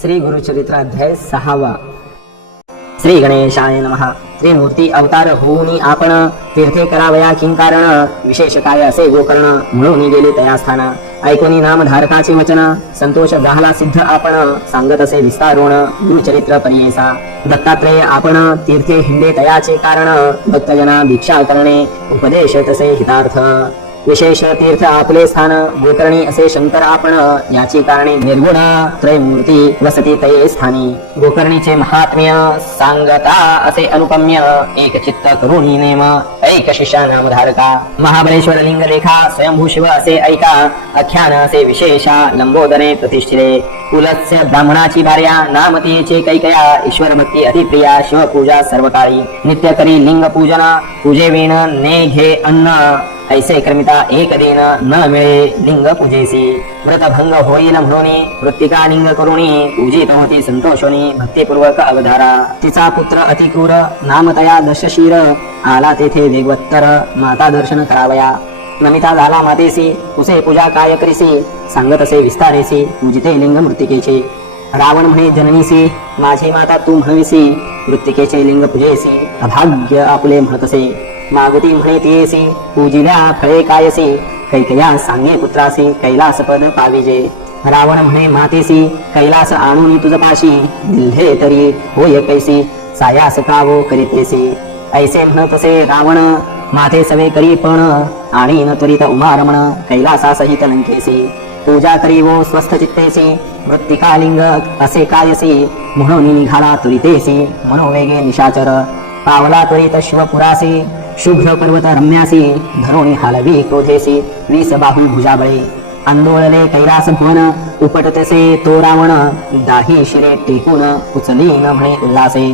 श्री गुरुचरित्राध्याय सहावा. श्री गणेशाय नमहा त्रिमूर्ती अवतार होऊनी आपण. तीर्थे करावया किंकारण विशेष काय असे गोकर्ण? म्हणून गेले तया स्थान. नाम धारकाचे वचन. संतोष झाला सिद्ध आपण. सांगत असे विस्तारोण गुरुचरित्र पर्येसा. दत्तात्रय आपण. तीर्थे हिंडे तयाचे कारण. भक्तजना भिक्षा करणे. उपदेश तसे हितार्थ. विशेष तीर्थ आपले स्थान गोकर्णी असे शंकर आपण याची कारणे निर्गुणा त्रयमूर्ती वसती तये स्थानी. गोकर्णीचे महात्म्य सांगता असे अनुपम्य एक चित्त करुणी नेम ऐक शिष्या नामधारका. महाबळेश्वर लिंग रेखा स्वयंभू शिव असे ऐका अख्यान असे विशेषा लंबोदरे प्रतिष्ठिले कुलस्य ब्राह्मणाची भार्या नामतीचे कैकया ईश्वर भक्ती अतिप्रिया शिवपूजा सर्व काळी नित्य करी लिंग पूजना पूजेविण ने घे अन्न ऐसे क्रमिता एक दिन न मिळे लिंग पूजेसी व्रतभंग होईल म्हणून वृत्तिका लिंग करुणी पूजित होती संतोषोनी भक्तीपूर्वक अवधारा। तिचा पुत्र अतिक्रूर नामतया दशशीर। आला तेथे देवत्तर माता दर्शन करावया। नमिता झाला मातेसी कुसे पूजा काय करीसी सांगत असे विस्तारेसी पूजिते लिंग मृतिकेचे रावण म्हणे जननीसी माझी माता तू म्हणविसी मृतिकेचे लिंग पूजेसी अभाग्य आपले म्हणतसे। मागुती म्हणे तियेसी पूजिल्या फळे कायसी कैकया सांगे पुत्रासी कैलास पद पाविजे. रावण म्हणे मातेसी कैलास आणून तुझ पाशी दिल्हे तरी होय कैसी सायास कावो करीतेसी ऐसे म्हणतसे रावण माथे सवे करी पण आणि न त्वरित उमारमण कैलासा सहित लंकेसी. पूजा करी वो स्वस्थ चित्तेसी मृत्तिकालिंग असे कायसी म्हणून निघाला त्वरितेसी मनोवेगे निशाचर. पावला त्वरित शिवपुरासी शुभ्र पर्वत रम्यासी धरुणी हालवी क्रोधेसी वीस बाहू भुजाबळे आंदोळले कैलास भुवन उपटतसे तो रावण दाही शिरे टेकून उचली न म्हणे उल्हासे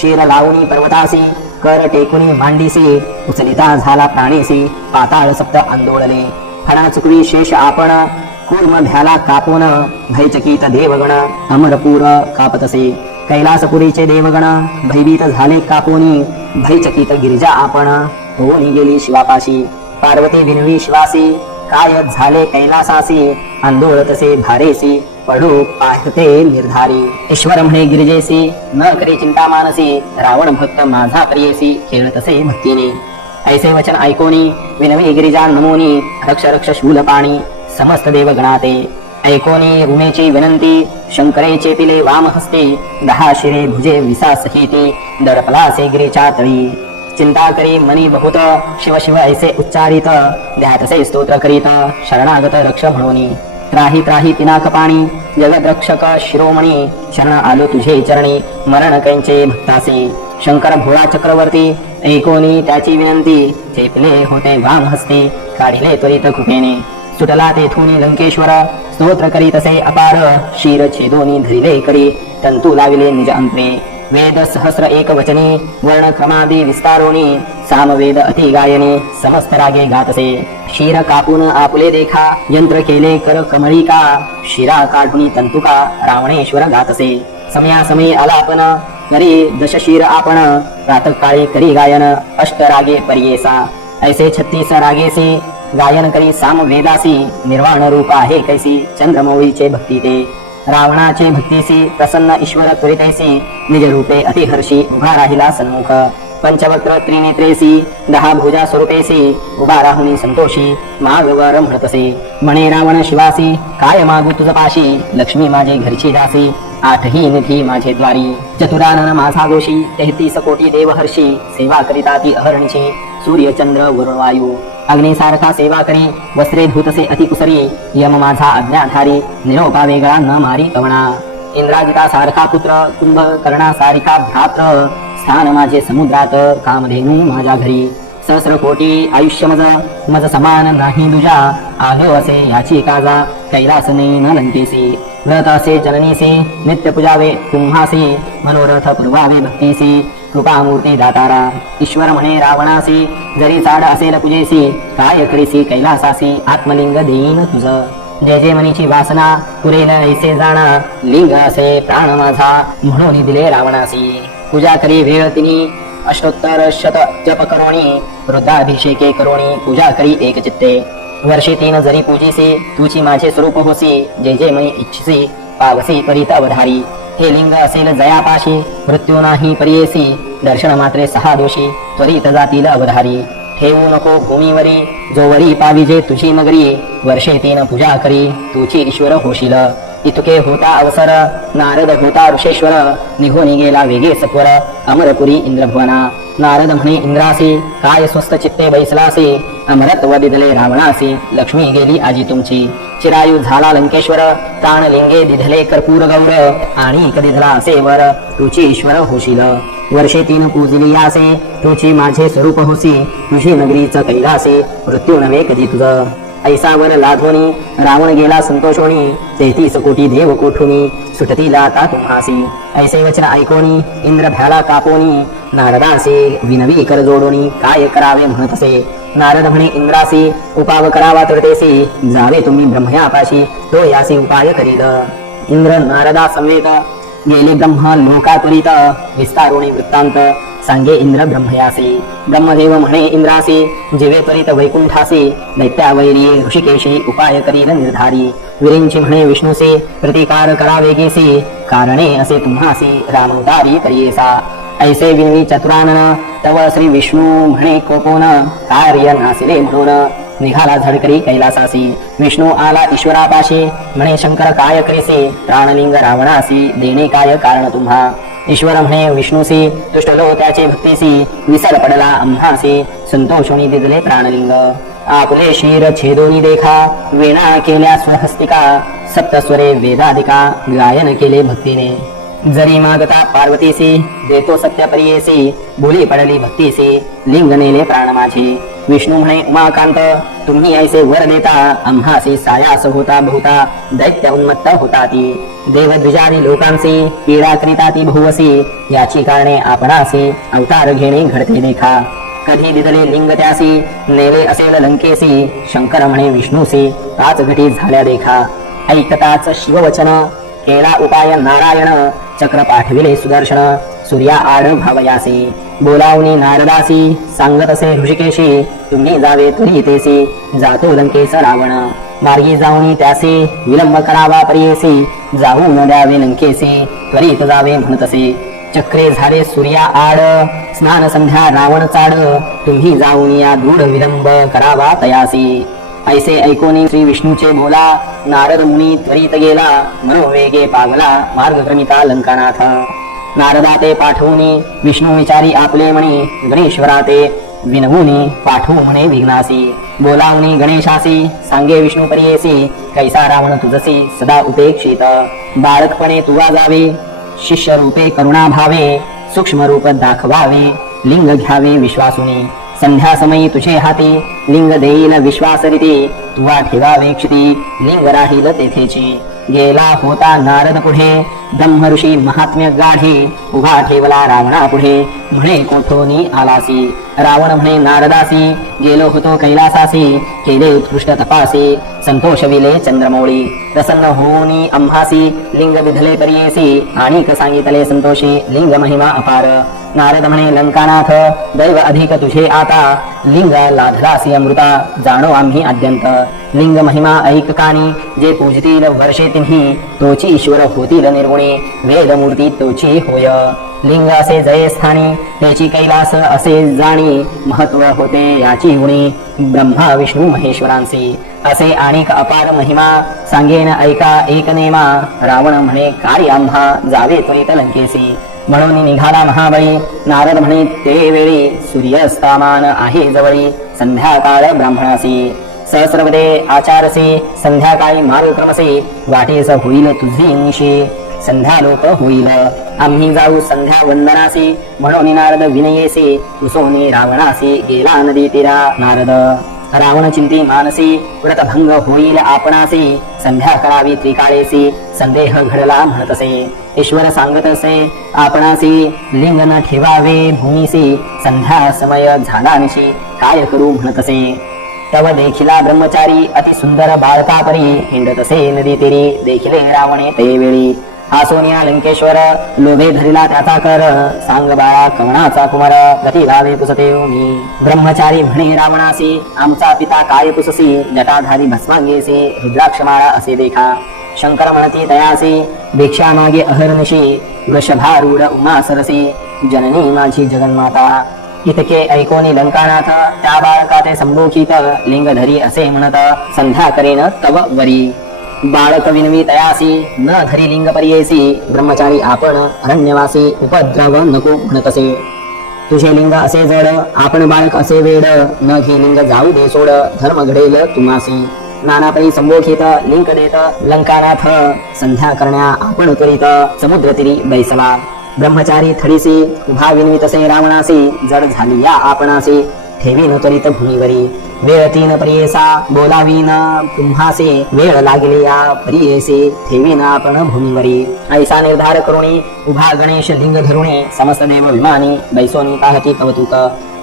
शिर लावणी पर्वतासी कर टेकुनी मांडीसी उचलिता झाला प्राणीसी पाताळ सप्त आंदोळले फणा चुकवी शेष आपण कूर्म भ्याला कापून भयचकित देवगण अमरपूर कापतसे। कैलासपुरीचे देवगण भयभीत झाले कापोनी भयचकित गिरिजा आपण होऊन गेली शिवापाशी. पार्वती विनवी शिवासी काय झाले कैलासासी? आंदोळतसे भारेसी पडू पाहते निर्धारी. ईश्वर म्हणे गिरिजेसी न करे चिंता मानसी रावण भक्त माझा प्रियसी खेळतसे भक्तीने. ऐसे वचन ऐकोनी विनवी गिरिजा नमोनी रक्ष रक्ष शूल पाणी समस्त देव गणाते ऐकोने उमेची विनंती शंकरेचे पिले वाम हस्ते दहा शिरे भुजे विसा सहिती दडपलासे गिरीच्या तळी. चिंता करी मनी बहुत शिव शिव ऐसे उच्चारित ध्यातसे स्तोत्र करीत शरणागत रक्ष म्हणून. त्राही त्राही पिनाक पाणी जगद्रक्षक शिरोमणी शरण आलो तुझे चरणी मरण कैंचे भक्तासी. शंकर भोळा चक्रवर्ती ऐकोनी त्याची विनंती चेपले होते वाम हस्ते काढिले त्वरित कृपेने. सुटला तेथून लंकेश्वर स्तोत्र करी तसे अपार शिर छेदोनी धरिले करी तंतू लाविले निज अंतरे वेद सहस्र एक वचनी वर्ण क्रमादी विस्तारोनी सामवेद अति गायने समस्त रागे गातसे शिर कापून आपले देखा यंत्र केले कर कमळिका शिरा काढून तंतुका रावणेश्वर गातसे समयासमयी आलापन करी दशशीर आपण प्रातकाळी करी गायन अष्टरागे पर्येसा ऐसे छत्तीस रागेसी गायन करी साम वेदासी निर्वाण रूप आहे कैसी चंद्रमौळीचे भक्ती ते. रावणाचे भक्तीसी प्रसन्न ईश्वर त्वरितैसी निज रूपे अतिहर्षी उभा राहिला सन्मुख. पंचवक्र त्रिनेत्रेसी दहा भुजा स्वरूपेसी उभा राहुनी संतोषी मागवर म्हणतसे म्हणे रावण शिवासी काय मागू तुझ पाशी? लक्ष्मी माझे घरची दासी आठही निधी माझे द्वारी. चतुरानन माझा दोषी तेहतीस कोटी देवहर्षी सेवा करिता ती अहरणची. सूर्य चंद्र वरुण वायू अग्निसारखा सेवा करी वस्त्रे धुतसे अतिकुसरी यम माझा अज्ञाधारी निरोपा वेगळा न मारी कवणा इंद्राजिता सारखा पुत्र कुंभ कर्णा सारिका भ्रात्र स्थान माझे समुद्रात कामधेनू माझ्या घरी. सहस्र कोटी आयुष्य मज मज समान नाही दुजा आलो असे याची काजा कैलास न लंकेसी. व्रत असे जननीसी नित्य पूजावे कुंभासी मनोरथ पूर्वावे भक्तीसी. कृपामूर्ती दातारा। ईश्वर म्हणे रावणासी जरी चाड असेल पूजेसी काय करीसी कैलासासी आत्मलिंग देईन तुझ। जय जय मनीची वासना पुरेल ऐसे जाणा लिंग असे प्राण माझा म्हणून दिले रावणासी। पूजा करी वेळ तिनी अष्टोत्तर शत जप करोणी वृद्धाभिषेके करोणी पूजा करी एक चित्ते। वर्षे तीन जरी पूजीसी तुझी माझे स्वरूप होसी जय जे मनी इच्छिसी पावसी परीत अवधारी। हे लिंग असेल जयापाशी मृत्यू नाही परियेसी दर्शन मात्रे सहा दोषी त्वरित जातील अवधारी. ठेवू नको भूमीवरी जो वरी पाविजे तुझी नगरी. वर्षे तीन पूजा करी तुझी ईश्वर होशील. इतके होता अवसर नारद होता ऋषेश्वर. निघून गेला वेगे सत्वर अमरपुरी इंद्रभुवना. नारद म्हणे इंद्रासी काय स्वस्त चित्ते बैसलासी? अमरत्व दिधले रावणासी. लक्ष्मी गेली आजी तुमची. चिरायू झाला लंकेश्वर. ताण लिंगे दिधले कर्पूर गौर. आणि कधी धला असे वर तुझी ईश्वर होशील. वर्षे तीन पूजली यासे तुझी माझे स्वरूप होसी तुझी नगरीच कैलासे मृत्यू नव्हे कधी तुझ. ऐसावर लाधोनी रावण गेला संतोषोणी तेहतीस कोटी देव कोठुनी सुटती लाता तुम्हासी. ऐसे वचन ऐकोनी इंद्र भ्याला कापोनी नारदासे विनवी कर जोडोनी काय करावे म्हणतसे. नारद म्हणे इंद्रासी उपाव करावा तर तेसी जावे तुम्ही ब्रह्मयापाशी तो यासी उपाय करील इंद्र नारदा समेत गेले ब्रह्म लोकात्वरित विस्तारोणी वृत्तांत सांगे इंद्र ब्रह्मयासी। ब्रह्मदेव म्हणे इंद्रासी जीवे त्वरित वैकुंठासी दैत्यावैरी ऋषिकेशी उपाय करील निर्धारी विरिंची म्हणे विष्णुसे। प्रतिकार करावेगेसी। कारणे असे तुम्हासी। रामवतारी करियेसा। ऐसे विनवी चतुरानन। तव श्री विष्णू म्हणे कोपोन। कार्य नासिले म्हणून निघाला झडकरी कैलासासी। विष्णू आला ईश्वरापाशी। म्हणे शंकर काय करीसी? प्राणलिंग रावणासी। देणे काय कारण तुम्हा? ईश्वर म्हणे विष्णूसी। तुष्टलो त्याचे भक्तीसी। विसर पडला आम्हासी। संतोषोनी दिदले प्राणलिंग। आपले शिर छेदोनी देखा। वेणा केल्या स्वहस्तिका। सप्तस्वरे वेदाधिका। गायन केले भक्तीने। जरी मागता पार्वतीसी देतो सत्य परियेसी। बोली पडली भक्तीसी। लिंग नेले प्राण माझी विष्णू म्हणे उमाकांत तुम्ही ऐसे वर देता आम्हासी सायास होता बहुता दैत्य उन्मत्त होता ती देवद्विजारी लोकांसी पीडा करिता ती भुवसी याची कारणे आपणासी अवतार घेणे घडते देखा. कधी दिदले लिंग त्यासी नेवे असेल लंकेसी शंकर म्हणे विष्णूसी पाच घटी झाल्या देखा. ऐकताच शिववचन केला उपाय नारायण चक्र पाठविले सुदर्शन सूर्या आड भावयासी बोलावणी नारदासी सांगत असे ऋषिकेशी तुम्ही जावे त्वरितेसी जातो लंकेस रावण। मार्गी जाऊनी त्यासी विलंब करावा परियेसी। जाऊ न द्यावे लंकेसी त्वरित जावे म्हणतसे। चक्रे झाले सूर्या आड स्नान संध्या रावण चाड। तुम्ही जाऊन या दृढ विलंब करावा तयासी। ऐसे ऐकोनी श्री विष्णूचे बोला नारद मुनी त्वरित गेला मनोवेगे पागला मार्गक्रमिता लंकानाथ। नारदा ते पाठवूनी विष्णू विचारी आपले म्हणे गणेश्वरा ते विनवूनी पाठवू म्हणे विघ्नासी बोलावणी गणेशासी सांगे विष्णू परियेसी कैसा रावण तुझसी सदा उपेक्षित. बाळकपणे तुवा जावे शिष्य रूपे करुणा भावे सूक्ष्म रूप दाखवावे लिंग घ्यावे विश्वासुनी. संध्या समयी तुझे हाती लिंग देईल विश्वासरिती तुवा ठेवावे क्षिती लिंग राहील तेथेची. गेला होता नारद पुढे ब्रह्मऋषी महात्म्य गाढे उभा ठेवला रावणा पुढे म्हणे कोठोनी आलासी. रावण म्हणे नारदासी गेलो होतो कैलासासी केले उत्कृष्ट तपासी संतोष विले चंद्रमौळी प्रसन्न होऊनी आम्हासी लिंग विधले परियेसी आणि सांगितले संतोषी लिंग महिमा अपार. नारद म्हणे लंकानाथ दैव अधिक तुझे आता लिंग लाधलासी अमृता जाणो आम्ही अद्यंत. लिंग महिमा ऐककानी जे पूजतील वर्षे तिन्ही तोची ईश्वर होतील निर्गुणी वेदमूर्ती तोची होय. लिंग असे जय स्थानी त्याची कैलास असे जाणी महत्त्व होते याची गुणी ब्रह्मा विष्णू महेश्वरांसी. असे अनेक अपार महिमा सांगेन ऐका एक नेमा रावण म्हणे कार्य आम्हा जावे त्वरित लंकेसी. म्हणून निघाला महाबळी नारद म्हणे ते वेळी सूर्यस्तामान आहे जवळी संध्याकाळ ब्राह्मणासी. सहस्रवदे आचारसी संध्याकाळी मारुक्रमसी वाटेस होईल तुझी निशी. संध्यालोक होईल। आम्ही जाऊ संध्या वंदनासी म्हणून नारद विनयेसी कुसोनी रावणासी गेला नदी तीरा नारद। रावण चिंती मानसी व्रतभंग होईल आपणासी संध्या करावी त्रिकाळेसी संदेह घडला म्हणतसे। ईश्वर सांगत असे आपणासी लिंग न ठेवावे भूमीसी संध्या समय झाला निशी काय करू म्हणतसे। तव देखिला ब्रह्मचारी अति सुंदर बाळकापरी हिंडतसे नदी तिरी देखिले रावणे ते वेळी। हा सोनिया लंकेश्वर लोभे धरिला त्याचा कर सांग बाळा कवणाचा कुमार गती लावे पुसते मी ब्रह्मचारी म्हणे रावणासी आमचा पिता काय पुससी जटाधारी भस्मांगेसी रुद्राक्षमाळा असे देखा. शंकर म्हणती तयासी भिक्षा मागे अहर्निशी वृषभारूढ उमा सरसी जननी माझी जगन्माता. इतके ऐकोनी लंकानाथ त्या बाळका ते संबोखित लिंगधरी असे म्हणत संध्या करेन तव वरी. बाळक विनवी तयासी न धरी लिंग परियेसी ब्रह्मचारी आपण अरण्यवासी उपद्रव नको म्हणतसे तुझे लिंग असे जड आपण बाळक असे वेड न घे लिंग जाऊ दे सोड धर्म घडेल तुम्हासी. नानापरी संबोधित लिंक देत लंकानाथ संध्या करण्या आपण करीत समुद्र तिरी बैसला ब्रह्मचारी थडीसी उभा विनवितसे रावणासी जड झाली या आपणासी. ठेवी न करीत भूमीवरी वेळ तीन प्रियेसा बोलावीन तुम्हासे वेळ लागले या प्रियेसे ठेवीन आपण भूमीवरी ऐसा निर्धार करुणी उभा गणेश लिंग धरुणे समस्त देव विमानी बैसोनी पाहती कौतुक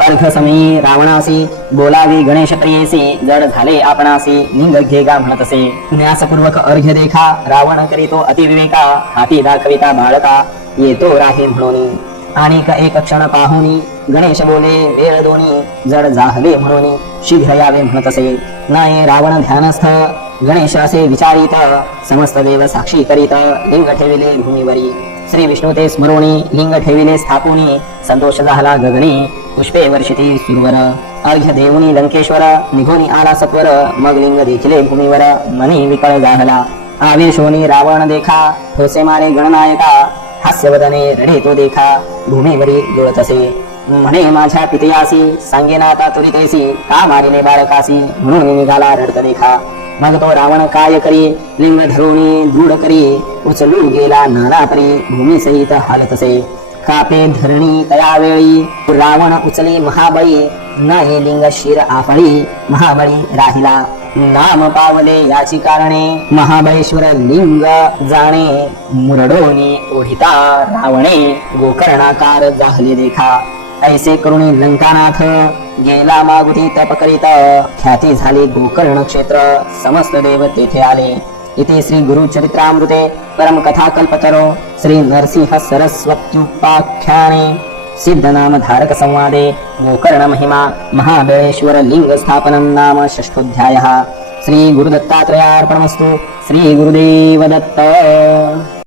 अर्ध समी रावणासी बोलावी गणेश प्रियेसी जड झाले आपणासी लिंग घेगा म्हणतसे न्यासपूर्वक अर्घ्य देखा रावण करीतो अतिविवेका हाती दाखविता बाळका येतो राही म्हणून आणि एक क्षण पाहुनी. गणेश बोले वेळ दोन्ही जड जाहवे म्हणून. शीघ्र यावे म्हणत असे. नाही रावण ध्यानस्थ. गणेश असे विचारित. समस्त देव साक्षी करीत. लिंग ठेविले भूमीवरी. श्री विष्णू ते स्मरुणी लिंग ठेविले स्थापुनी. संतोष झाला गगणी पुष्पे वर्षिती सुरवर. अर्घ्य देवनी लंकेश्वर. निघोनी आला सत्वर. मग लिंग देखिले भूमीवर. मनी विकळ जाहला. आवेशोनी रावण देखा. ठोसे मारे गणनायका. हास्यवदने रडे तो देखा भूमीवरी डोळतसे म्हणे माझ्या पितयासी सांगेना आता तुरितेसी का मारिने बाळकासी म्हणून निघाला रडत देखा। मग तो रावण काय करी लिंग धरुणी दृढ करी उचलून गेला नाना परी भूमी सहित हालतसे। कापे धरणी तया वेळी रावण उचले महाबळी नाही लिंग शिर आपळी महाबळी राहिला। नाम पावले याची कारणे. महाबळेश्वर लिंग जाणे. मुरडोनी ओढिता रावणे गोकर्णाकार जाहले देखा. ऐसे करुणी लंकानाथ गेला मागुती तप करीत ख्याती झाली गोकर्ण क्षेत्र समस्त देव तेथे आले. इथे श्री गुरु चरित्रामृते परम कथा कल्पतरो. श्री नरसिंह सरस्वत्युपाख्याने. सिद्ध नाम धारक संवादे गोकर्ण महिमा महाबळेश्वर लिंग स्थापनं नाम षष्ठोध्यायः श्री गुरुदत्तात्रयार्पणमस्तु श्री गुरुदेव दत्त